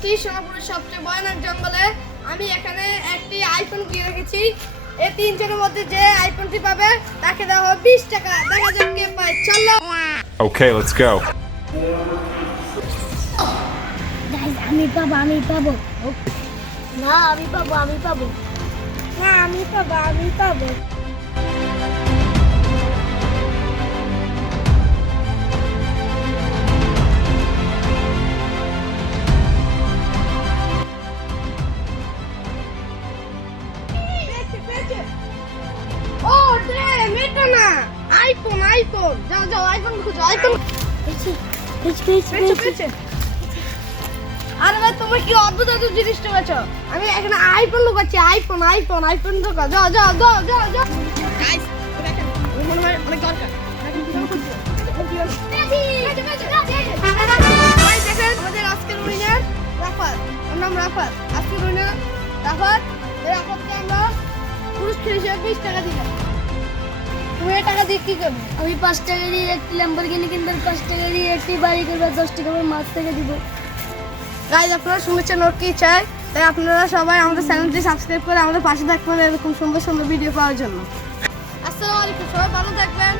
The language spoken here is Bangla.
আজকে সোনাপুরের সবচেয়ে ভয়ানক জঙ্গলে আমি এখানে একটি আইফোন কিনে রেখেছি। এই তিনজনের মধ্যে যে আইফোনটি পাবে তাকে দেওয়া হবে 20 টাকা। দেখা যাক কে পায়। চলো। Okay, let's go. গাইস আমি পাবো না আমি পাবো না আমি পাবো। ও রে মেটা না আইফোন যাও আইফোন খুঁজো আইফোন পেয়েছে। আরে ভাই তুমি কি অদ্ভুত জিনিসটা পেয়েছো। আমি এখানে আইফোন লুকাচ্ছি আইফোন ঢোকা যাও গাইস দেখেন মনে হয় অনেক দরকার। ভাই দেখেন আমাদের আজকের উইনার রাফাত। ওর নাম রাফাত। আজকের উইনার রাফাতকে আমরা পুরস্কার হিসেবে 20 টাকা দিলাম। তুমি এই টাকা দিয়ে কি করবে? আমি 5 টাকা দিয়ে একটি ল্যাম্বরগিনি কিনবো, 5 টাকা দিয়ে একটি বাড়ি করবো, 10 টাকা আমার মাছ থেকে দিব। গাইজ আপনারা শুনেছেন ওর কি চাই, তাই আপনারা সবাই আমাদের চ্যানেলটি সাবস্ক্রাইব করে আমাদের পাশে থাকবেন এরকম সুন্দর সুন্দর ভিডিও পাওয়ার জন্য। আসসালামু আলাইকুম, সবাই ভালো থাকবেন।